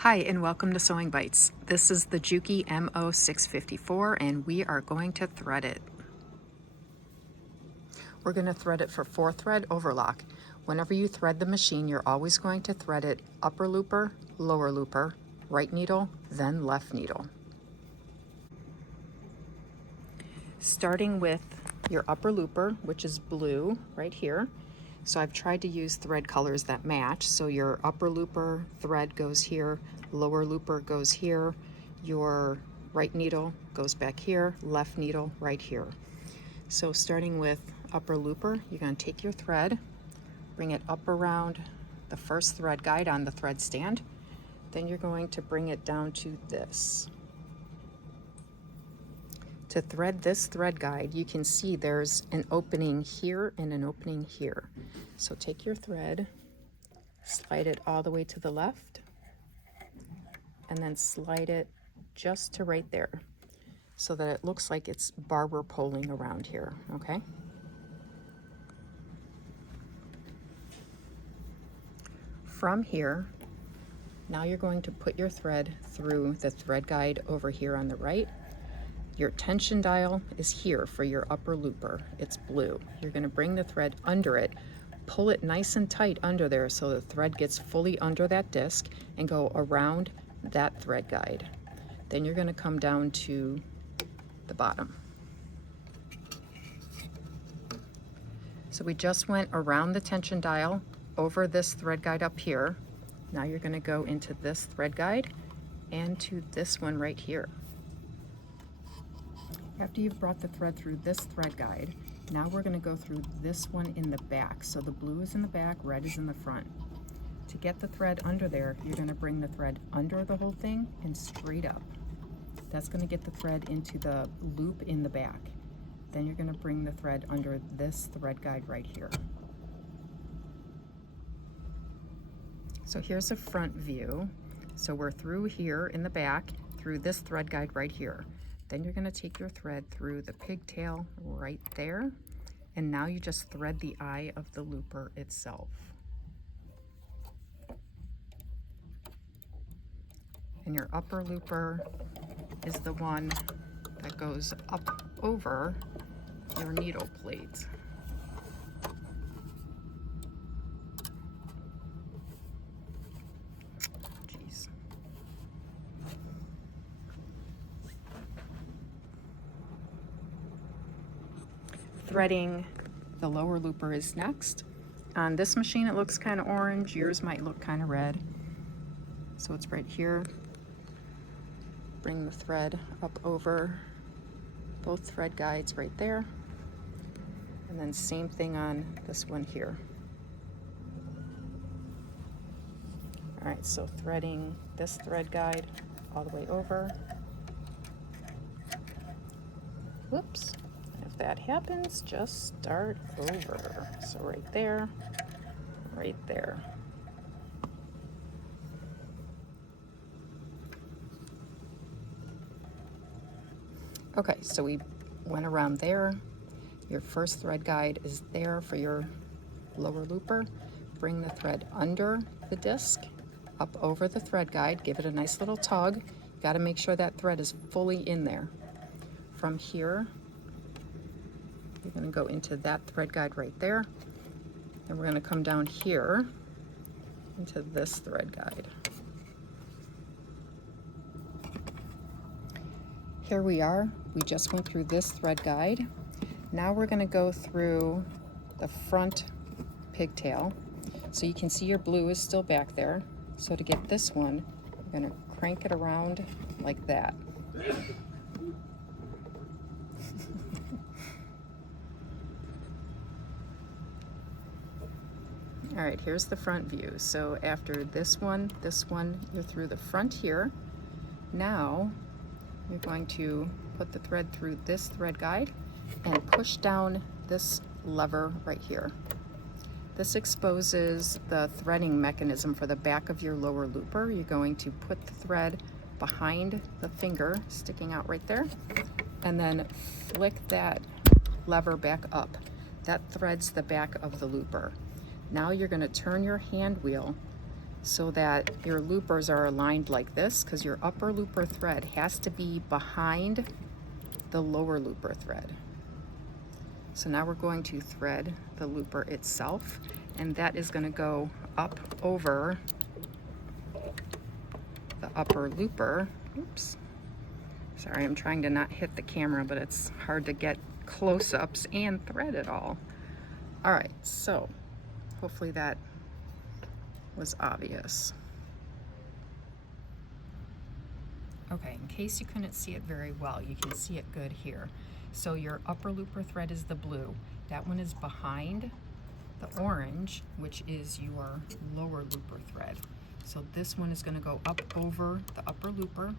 Hi and welcome to Sewing Bites. This is the Juki MO654 and we are going to thread it. We're going to thread it for 4-thread overlock. Whenever you thread the machine, you're always going to thread it upper looper, lower looper, right needle, then left needle. Starting with your upper looper, which is blue right here. So I've tried to use thread colors that match. So your upper looper thread goes here, lower looper goes here, your right needle goes back here, left needle right here. So starting with upper looper, you're going to take your thread, bring it up around the first thread guide on the thread stand. Then you're going to bring it down to this. To thread this thread guide, you can see there's an opening here and an opening here. So take your thread, slide it all the way to the left, and then slide it just to right there so that it looks like it's barber poling around here, okay? From here, now you're going to put your thread through the thread guide over here on the right. Your tension dial is here for your upper looper. It's blue. You're going to bring the thread under it, pull it nice and tight under there so the thread gets fully under that disc and go around that thread guide. Then you're going to come down to the bottom. So we just went around the tension dial over this thread guide up here. Now you're going to go into this thread guide and to this one right here. After you've brought the thread through this thread guide, now we're going to go through this one in the back. So the blue is in the back, red is in the front. To get the thread under there, you're going to bring the thread under the whole thing and straight up. That's going to get the thread into the loop in the back. Then you're going to bring the thread under this thread guide right here. So here's a front view. So we're through here in the back, through this thread guide right here. Then you're going to take your thread through the pigtail right there, and now you just thread the eye of the looper itself. And your upper looper is the one that goes up over your needle plate. Threading the lower looper is next. On this machine it looks kind of orange, yours might look kind of red. So it's right here. Bring the thread up over both thread guides right there. And then same thing on this one here. All right, so threading this thread guide all the way over. Whoops. If that happens, just start over. So right there, right there. Okay, so we went around there. Your first thread guide is there for your lower looper. Bring the thread under the disc, up over the thread guide. Give it a nice little tug. You got to make sure that thread is fully in there. From here, you're going to go into that thread guide right there. Then we're going to come down here into this thread guide. Here we are. We just went through this thread guide. Now we're going to go through the front pigtail. So you can see your blue is still back there. So to get this one, you're going to crank it around like that. All right, here's the front view. So after this one, you're through the front here. Now you're going to put the thread through this thread guide and push down this lever right here. This exposes the threading mechanism for the back of your lower looper. You're going to put the thread behind the finger sticking out right there, and then flick that lever back up. That threads the back of the looper. Now you're going to turn your hand wheel so that your loopers are aligned like this, because your upper looper thread has to be behind the lower looper thread. So now we're going to thread the looper itself, and that is going to go up over the upper looper. Oops. Sorry, I'm trying to not hit the camera, but it's hard to get close-ups and thread it all. All right, so hopefully that was obvious. Okay, in case you couldn't see it very well, you can see it good here. So your upper looper thread is the blue. That one is behind the orange, which is your lower looper thread. So this one is going to go up over the upper looper,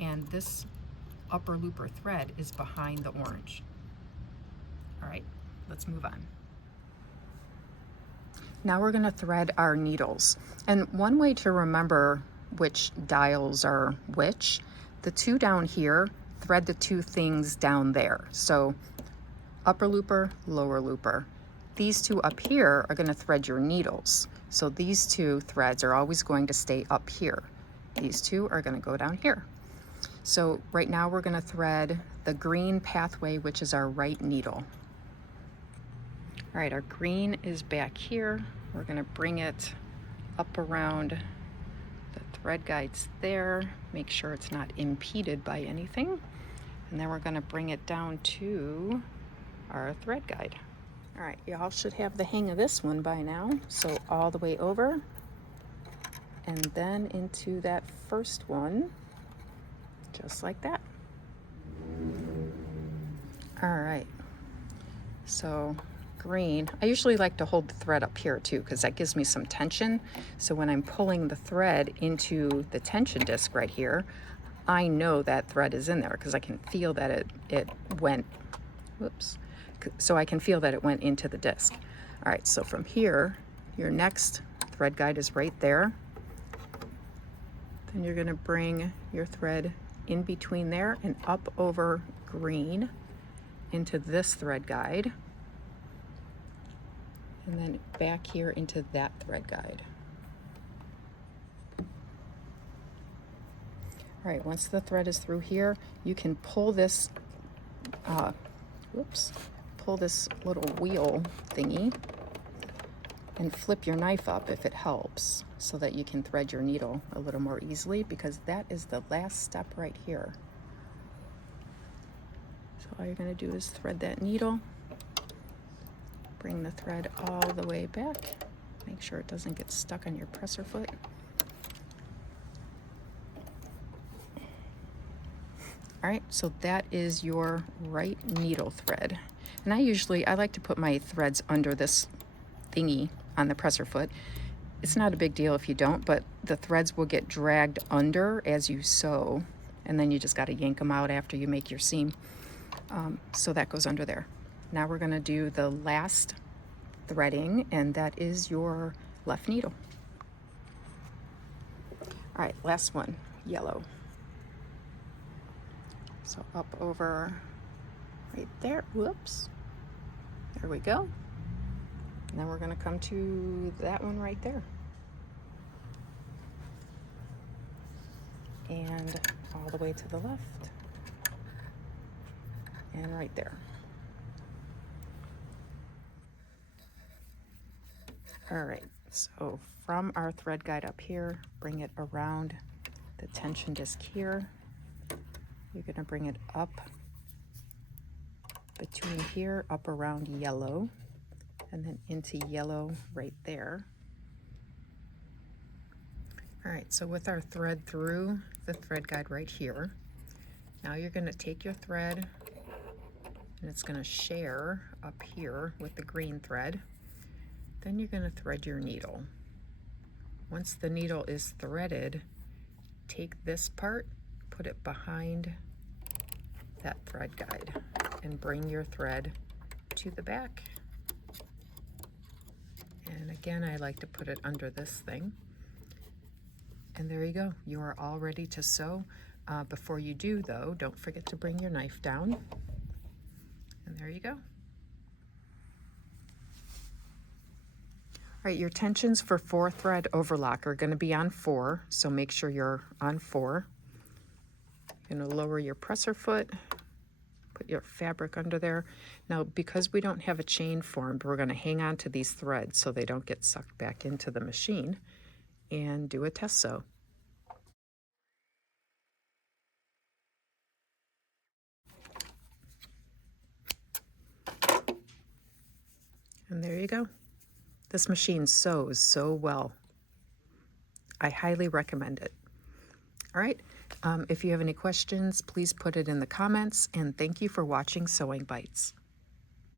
and this upper looper thread is behind the orange. All right, let's move on. Now we're going to thread our needles. And one way to remember which dials are which, the two down here thread the two things down there. So upper looper, lower looper. These two up here are going to thread your needles. So these two threads are always going to stay up here. These two are going to go down here. So right now we're going to thread the green pathway, which is our right needle. All right, our green is back here. We're going to bring it up around the thread guides there. Make sure it's not impeded by anything. And then we're going to bring it down to our thread guide. All right, y'all should have the hang of this one by now. So all the way over and then into that first one, just like that. All right, so green. I usually like to hold the thread up here too, because that gives me some tension. So when I'm pulling the thread into the tension disc right here, I know that thread is in there because I can feel that it went, whoops. So I can feel that it went into the disc. All right, so from here, your next thread guide is right there. Then you're gonna bring your thread in between there and up over green into this thread guide. And then back here into that thread guide. All right, once the thread is through here, you can pull this, pull this little wheel thingy and flip your knife up if it helps, so that you can thread your needle a little more easily, because that is the last step right here. So all you're gonna do is thread that needle, bring the thread all the way back, make sure it doesn't get stuck on your presser foot. All right, so that is your right needle thread. And I like to put my threads under this thingy on the presser foot. It's not a big deal if you don't, but the threads will get dragged under as you sew, and then you just gotta yank them out after you make your seam. So that goes under there. Now we're gonna do the last threading, and that is your left needle. All right, last one, yellow. So up over right there, whoops, there we go. And then we're gonna come to that one right there. And all the way to the left. And right there. All right, so from our thread guide up here, bring it around the tension disc here. You're gonna bring it up between here, up around yellow, and then into yellow right there. All right, so with our thread through the thread guide right here, now you're gonna take your thread and it's gonna share up here with the green thread. Then you're gonna thread your needle. Once the needle is threaded, take this part, put it behind that thread guide, and bring your thread to the back. And again, I like to put it under this thing. And there you go, you are all ready to sew. Before you do though, don't forget to bring your knife down. And there you go. All right, your tensions for 4-thread overlock are going to be on 4, so make sure you're on 4. You're going to lower your presser foot, put your fabric under there. Now, because we don't have a chain formed, we're going to hang on to these threads so they don't get sucked back into the machine, and do a test sew. And there you go. This machine sews so well. I highly recommend it. All right, if you have any questions, please put it in the comments, and thank you for watching Sewing Bites.